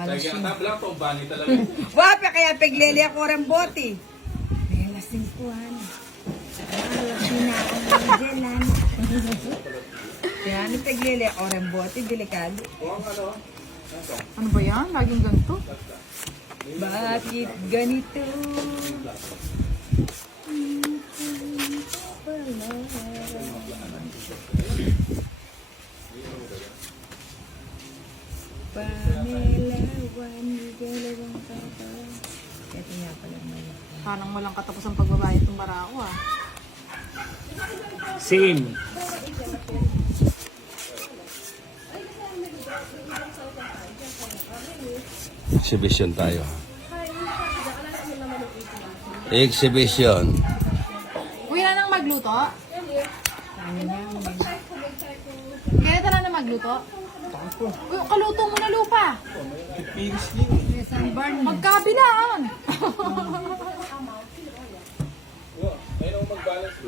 Kaya ang tabla to, bani talaga. Wapi, kaya peglele ako rin bote. Lela singkuhan. Sinajelan. Kaya ni peglele ako rin bote, delikado. Ano ba yan? Laging ganito? Bakit ganito? Pamelawan, dalawang kata. Ito nga pala may. Parang walang katapos ang pagbabayad ng barako ah. Same. Exhibition tayo. Exhibition. Uy, na nang magluto? Kaya tala na magluto? Uy, kaluto mo na lupa. Magkabilaan.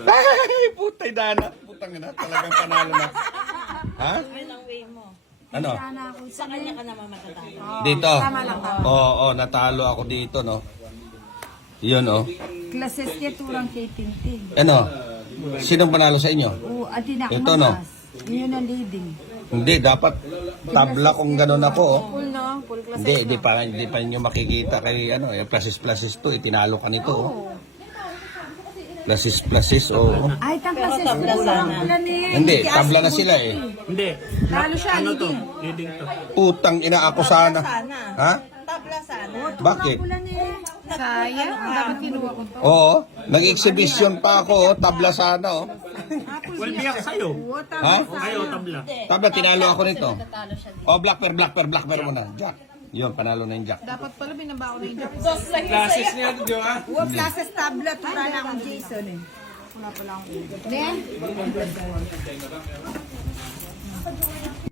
Ay, putay dana. Putang ina, talagang panalo na. Ha? Ano? Sa kanya ka naman matatalo. Dito? Oo, natalo ako dito, no? Yun, oh. Klases niya turang kay Tintin. Ano? Sinong panalo sa inyo? Oo, at di na Ito, no? Yun ang leading. Hindi, dapat tabla kung gano'n ako, oh. Full no? Full class. Hindi pa ninyo makikita kay, ano, pluses to, itinalo ka nito, oh. Pluses, oh. Ay, tang klases turang pula ni. Hindi, tabla na sila, eh. Hindi. Talo siya, Ano to? leading. Leading to. Putang ina ako sana. Ha? Tabla sana. Bakit? Pula ni. Sayang. Dapat kinuha ko to. Oo, nag-exhibition pa ako, oh. Tabla sana, oh. Well, biyak sa'yo. Ha? Ayaw, tabla. Tabla, tinalo ako nito. Oh, black pair muna. Jack. Yun, panalo na yung Jack. Dapat pala binaba ko na yung jack. Classes niya ito, ha? Uwa, plaza tabla, tura na akong Jason eh. Wala pala akong Then,